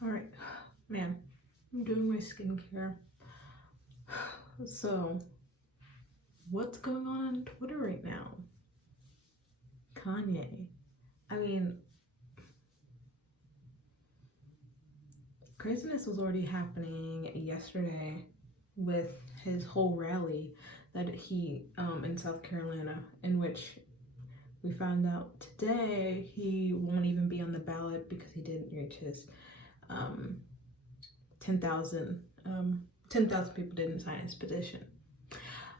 All right, man, I'm doing my skincare. So, what's going on Twitter right now? Kanye. I mean, craziness was already happening yesterday with his whole rally that he in South Carolina, in which we found out today he won't even be on the ballot because he didn't reach his um, 10,000 10,000 people didn't sign his petition.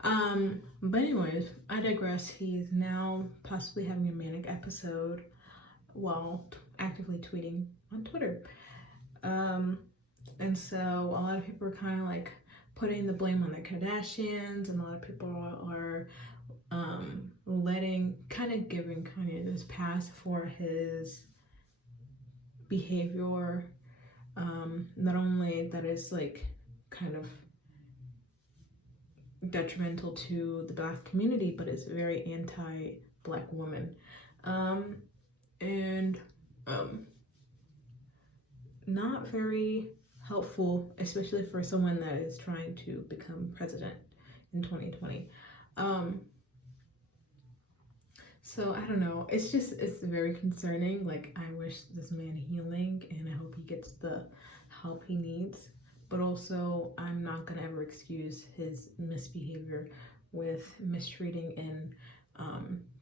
But anyways, I digress. He's now possibly having a manic episode while actively tweeting on Twitter. Um, and so a lot of people are kind of like putting the blame on the Kardashians, and a lot of people are kind of giving Kanye this pass for his behavior. Not only that is like kind of detrimental to the Black community, but it's very anti-Black women, and not very helpful, especially for someone that is trying to become president in 2020. So I don't know. It's very concerning. Like, I wish this man healing, and I hope he gets the help he needs. But also, I'm not gonna ever excuse his misbehavior with mistreating and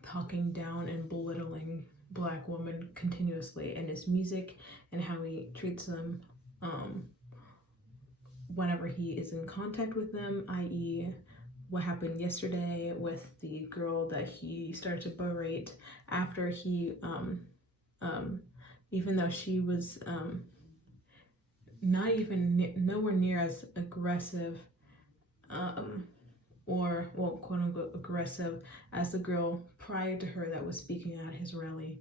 talking down and belittling Black women continuously in his music and how he treats them whenever he is in contact with them, i.e., what happened yesterday with the girl that he started to berate after he, even though she was not even nowhere near as aggressive, or, well, quote unquote, aggressive as the girl prior to her that was speaking at his rally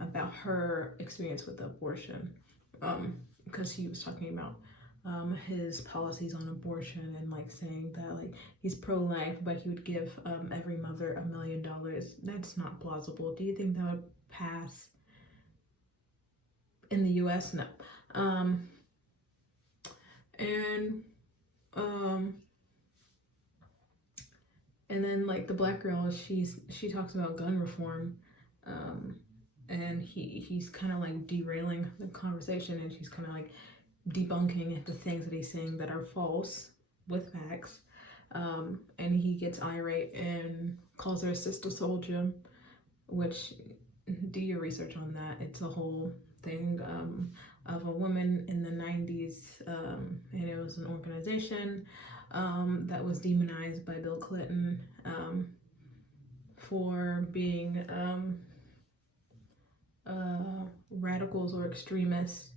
about her experience with abortion. Because he was talking about his policies on abortion and like saying that like he's pro-life, but he would give every mother $1 million. That's not plausible. Do you think that would pass in the U.S.? No. And then like the Black girl, she talks about gun reform, and he's kind of like derailing the conversation, and she's kind of like debunking the things that he's saying that are false with facts. And he gets irate and calls her a sister soldier, which, do your research on that. It's a whole thing of a woman in the 90s, and it was an organization that was demonized by Bill Clinton for being radicals or extremists.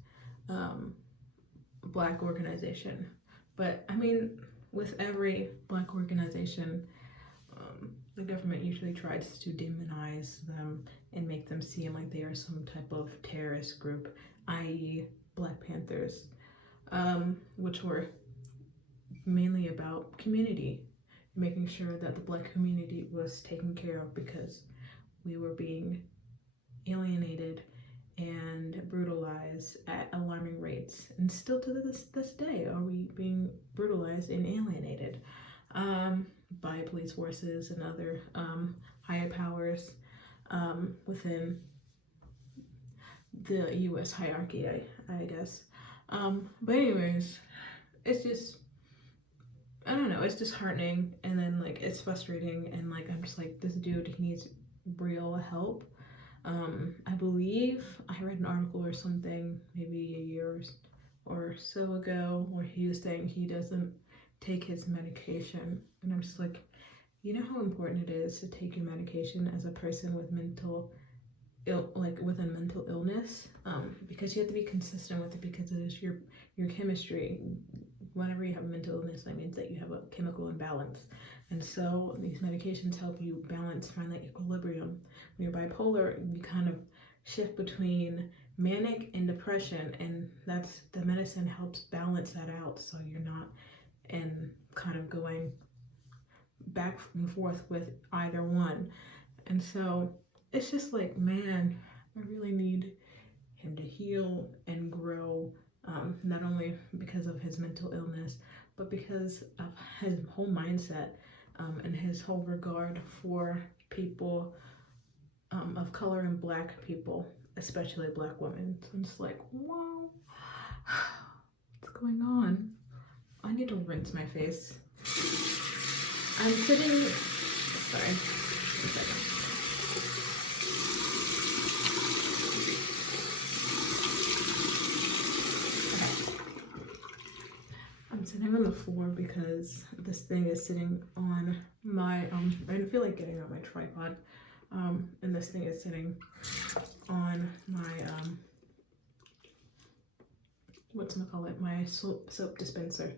Black organization. But I mean, with every Black organization, the government usually tries to demonize them and make them seem like they are some type of terrorist group, i.e., Black Panthers, which were mainly about community, making sure that the Black community was taken care of because we were being alienated and brutalized at alarming rates. And still to this day, are we being brutalized and alienated by police forces and other higher powers within the U.S. hierarchy, I guess. But anyways, it's just, I don't know, it's disheartening, and then like it's frustrating, and like I'm just like, this dude, he needs real help. I believe I read an article or something maybe a year or so ago where he was saying he doesn't take his medication, and I'm just like, you know how important it is to take your medication as a person with with a mental illness, because you have to be consistent with it, because it is your chemistry. Whenever you have a mental illness, that means that you have a chemical imbalance. And so these medications help you balance, find that equilibrium. When you're bipolar, you kind of shift between manic and depression, and that's, the medicine helps balance that out, so you're not in kind of going back and forth with either one. And so it's just like, man, I really need him to heal and grow not only because of his mental illness, but because of his whole mindset, and his whole regard for people of color and Black people, especially Black women. So I'm just like, wow, what's going on? I need to rinse my face. I'm sitting, sorry, 1 second. I'm sitting on the floor because this thing is sitting on my, I didn't feel like getting on my tripod, and this thing is sitting on my, whatchamacallit, my soap dispenser.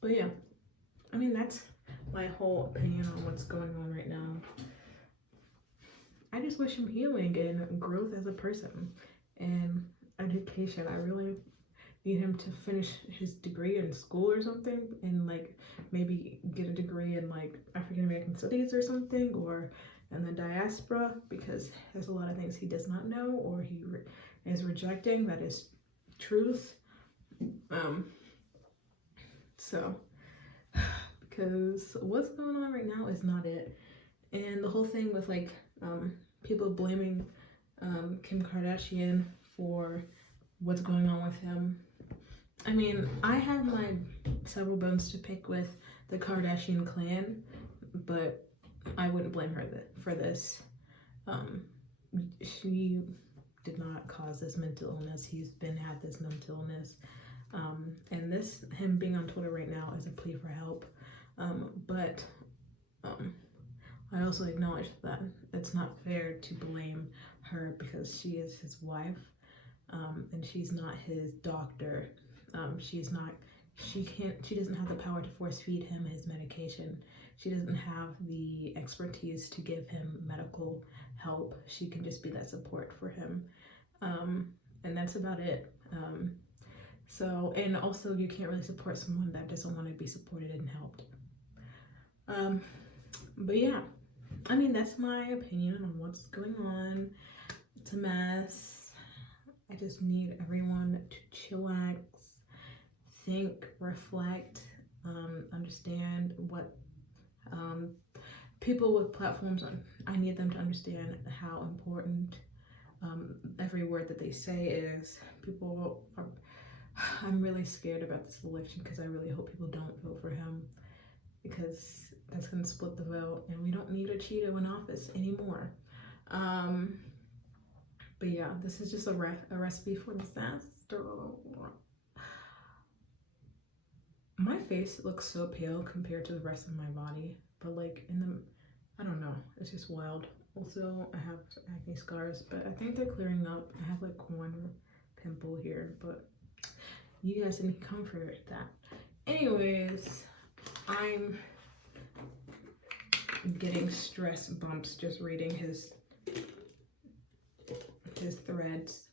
But yeah, I mean, that's my whole opinion on what's going on right now. I just wish him healing and growth as a person and education. I really need him to finish his degree in school or something, and like maybe get a degree in like African American studies or something, or in the diaspora, because there's a lot of things he does not know or he is rejecting that is truth. So because what's going on right now is not it. And the whole thing with like people blaming Kim Kardashian for what's going on with him. I mean, I have my several bones to pick with the Kardashian clan, but I wouldn't blame her for this. She did not cause this mental illness. He's had this mental illness. And him being on Twitter right now is a plea for help. But I also acknowledge that it's not fair to blame her because she is his wife, and she's not his doctor. She doesn't have the power to force feed him his medication. She doesn't have the expertise to give him medical help. She can just be that support for him. And that's about it. So, and also you can't really support someone that doesn't want to be supported and helped. But yeah, I mean, that's my opinion on what's going on. It's a mess. I just need everyone to chillax, think, reflect, understand what people with platforms, I need them to understand how important every word that they say is. I'm really scared about this election because I really hope people don't vote for him, because that's going to split the vote and we don't need a Cheeto in office anymore. But yeah, this is just a recipe for disaster. My face looks so pale compared to the rest of my body, but like I don't know, it's just wild. Also, I have acne scars, but I think they're clearing up. I have like one pimple here, but you guys didn't come for that. Anyways, I'm getting stress bumps just reading his threads,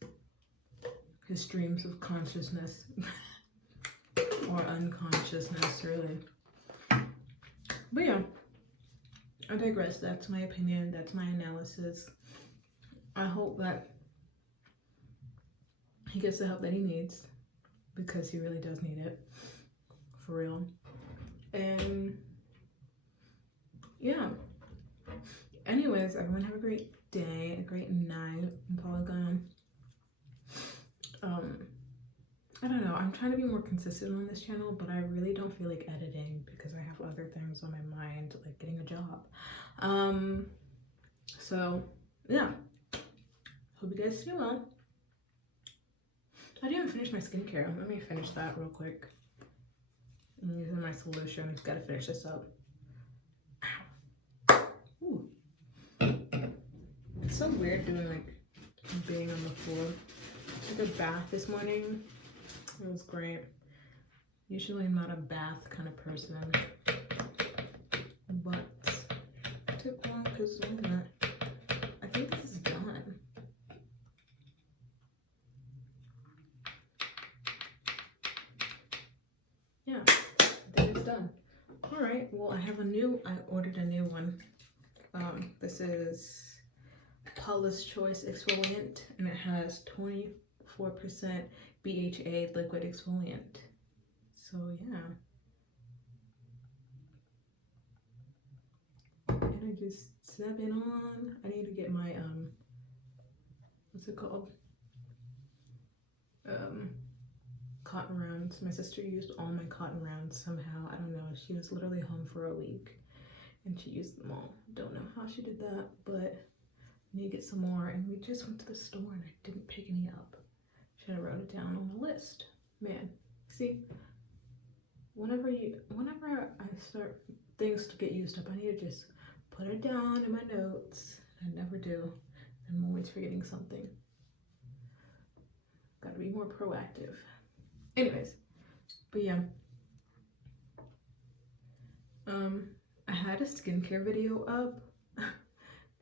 his streams of consciousness or unconsciousness, really. But yeah, I digress. That's my opinion. That's my analysis. I hope that he gets the help that he needs, because he really does need it, for real. And yeah, anyways, everyone have a great day, a great night. I'm probably gonna I don't know, I'm trying to be more consistent on this channel, but I really don't feel like editing because I have other things on my mind, like getting a job. So yeah, hope you guys do well. I didn't even finish my skincare. Let me finish that real quick. I'm using my solution. Gotta finish this up. Ooh. It's so weird doing like being on the floor. I took a bath this morning. It was great. Usually I'm not a bath kind of person, but it took long because I think this is done. Yeah, I think it's done. All right, well, I ordered a new one. This is Paula's Choice Exfoliant, and it has 24 4% BHA liquid exfoliant. So yeah. And I just snap it on. I need to get my what's it called? Cotton rounds. My sister used all my cotton rounds somehow. I don't know. She was literally home for a week and she used them all. Don't know how she did that, but I need to get some more. And we just went to the store and I didn't pick any up. Should have wrote it down on the list. Man, see, whenever I start things to get used up, I need to just put it down in my notes. I never do. I'm always forgetting something. Gotta be more proactive. Anyways, but yeah. I had a skincare video up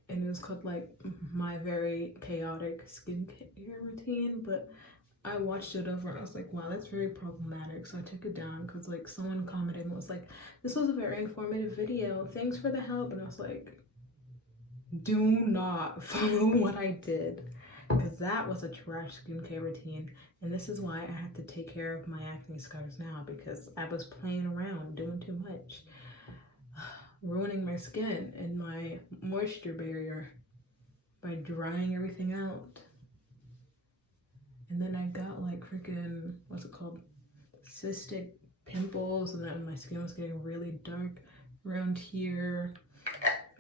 and it was called like my very chaotic skincare routine, but I watched it over and I was like, wow, that's very problematic. So I took it down because like someone commented and was like, this was a very informative video. Thanks for the help. And I was like, do not follow what I did, because that was a trash skincare routine. And this is why I have to take care of my acne scars now, because I was playing around, doing too much, ruining my skin and my moisture barrier by drying everything out. And then I got like freaking, what's it called? Cystic pimples, and then my skin was getting really dark around here.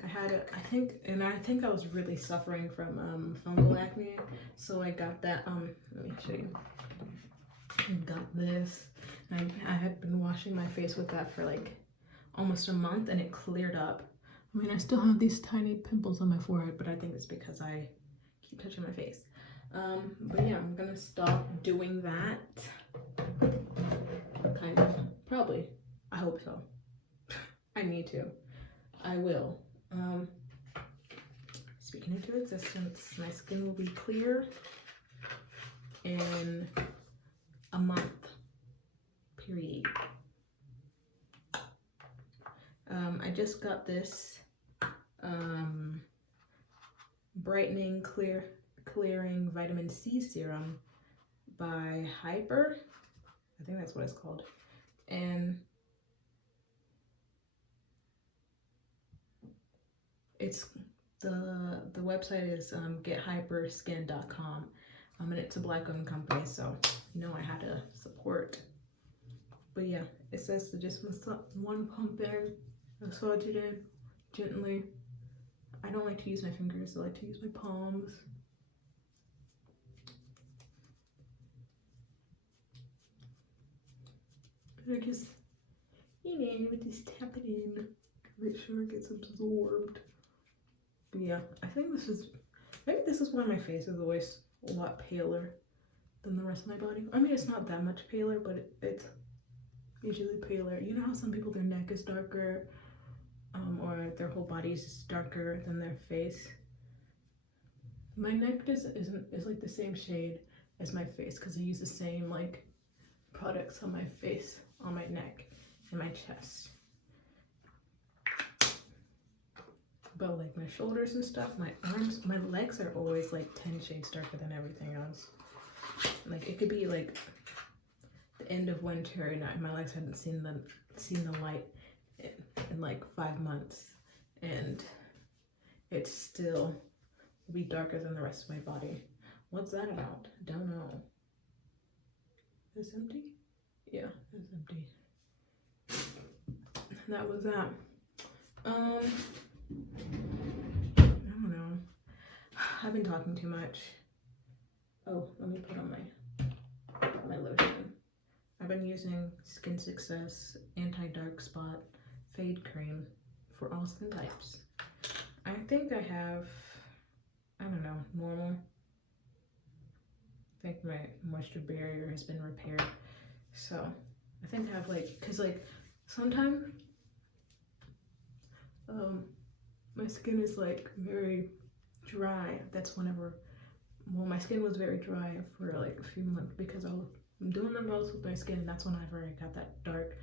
I think I was really suffering from fungal acne. So I got that, let me show you. I got this. I had been washing my face with that for like almost a month and it cleared up. I mean, I still have these tiny pimples on my forehead, but I think it's because I keep touching my face. But yeah, I'm gonna stop doing that. Kind of. Probably. I hope so. I need to. I will. Speaking into existence, my skin will be clear in a month. Period. I just got this brightening clearing vitamin C serum by Hyper. I think that's what it's called. And it's the website is gethyperskin.com. And it's a black-owned company, so you know I had to support. But yeah, it says to just one pump in, massage it in gently. I don't like to use my fingers, I like to use my palms. And I just, just tap it in to make sure it gets absorbed. But yeah, I think maybe this is why my face is always a lot paler than the rest of my body. I mean, it's not that much paler, but it's usually paler. You know how some people, their neck is darker, or their whole body is darker than their face? My neck is like the same shade as my face, because I use the same like products on my face, on my neck, and my chest. But like my shoulders and stuff, my arms, my legs are always like 10 shades darker than everything else. Like it could be like the end of winter and my legs hadn't seen the light in like 5 months, and it still will be darker than the rest of my body. What's that about? Don't know. Is this empty? Yeah, it's empty. That was that. I don't know. I've been talking too much. Oh, let me put on my lotion. I've been using Skin Success Anti-Dark Spot Fade Cream for all skin types. I think I have, I don't know, normal. I think my moisture barrier has been repaired. So I think I have like, cause like sometimes my skin is like very dry. That's whenever, well, my skin was very dry for like a few months because I'm doing the most with my skin, and that's whenever I got that dark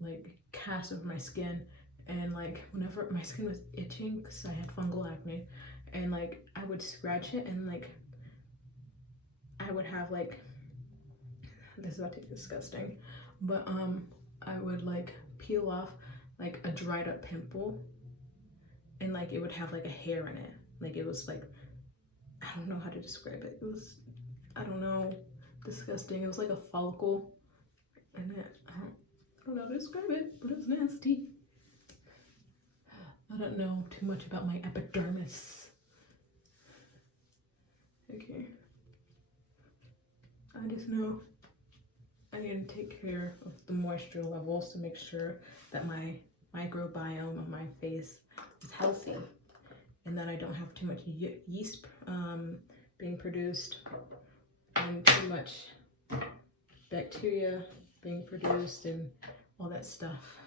like cast of my skin. And like whenever my skin was itching because I had fungal acne, and like I would scratch it, and like I would have like, this is about to be disgusting, but I would like peel off like a dried up pimple, and like it would have like a hair in it. Like it was like, I don't know how to describe it. It was, I don't know, disgusting. It was like a follicle, and I don't know how to describe it, but it was nasty. I don't know too much about my epidermis. Okay. I just know I need to take care of the moisture levels to make sure that my microbiome of my face is healthy and that I don't have too much yeast being produced and too much bacteria being produced and all that stuff.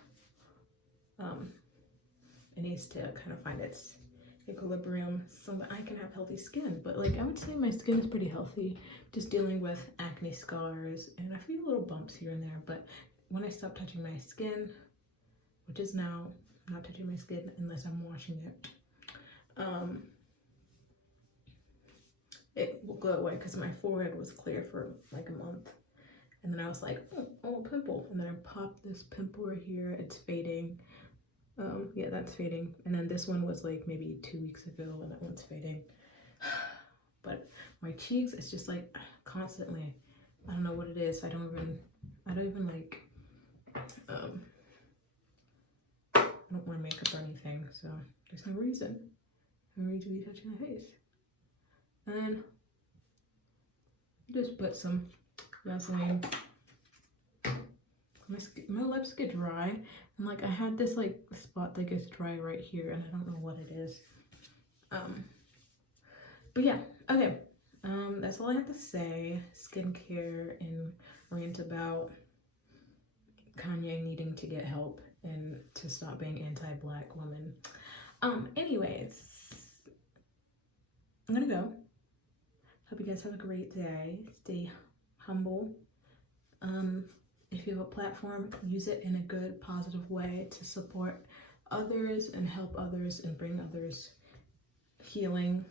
It needs to kind of find its equilibrium so that I can have healthy skin. But like I would say my skin is pretty healthy, just dealing with acne scars and a few little bumps here and there. But when I stop touching my skin, which is now not touching my skin unless I'm washing it, it will go away because my forehead was clear for like a month. And then I was like, oh, a pimple. And then I popped this pimple right here. It's fading. Yeah, that's fading. And then this one was like maybe 2 weeks ago and that one's fading. But my cheeks, it's just like constantly, I don't know what it is. I don't even like, I don't wear makeup or anything. So there's no reason for me to be touching my face. And then just put some Vaseline. My lips get dry, and like I had this like spot that gets dry right here, and I don't know what it is. But yeah, okay. That's all I have to say. Skincare and rant about Kanye needing to get help and to stop being anti-black women. Anyways, I'm gonna go. Hope you guys have a great day. Stay humble. If you have a platform, use it in a good, positive way to support others and help others and bring others healing.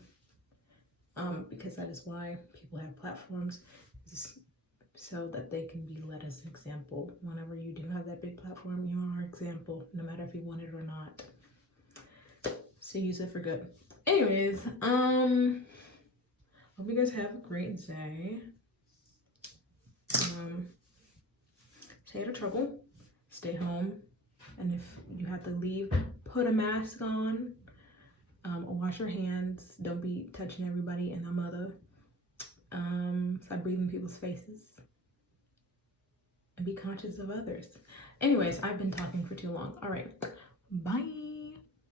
Because that is why people have platforms, so that they can be led as an example. Whenever you do have that big platform, you are an example, no matter if you want it or not. So use it for good. Anyways, hope you guys have a great day. Stay out of trouble, stay home, and if you have to leave, put a mask on, wash your hands, don't be touching everybody and their mother, stop breathing in people's faces, and be conscious of others. Anyways, I've been talking for too long. All right, bye.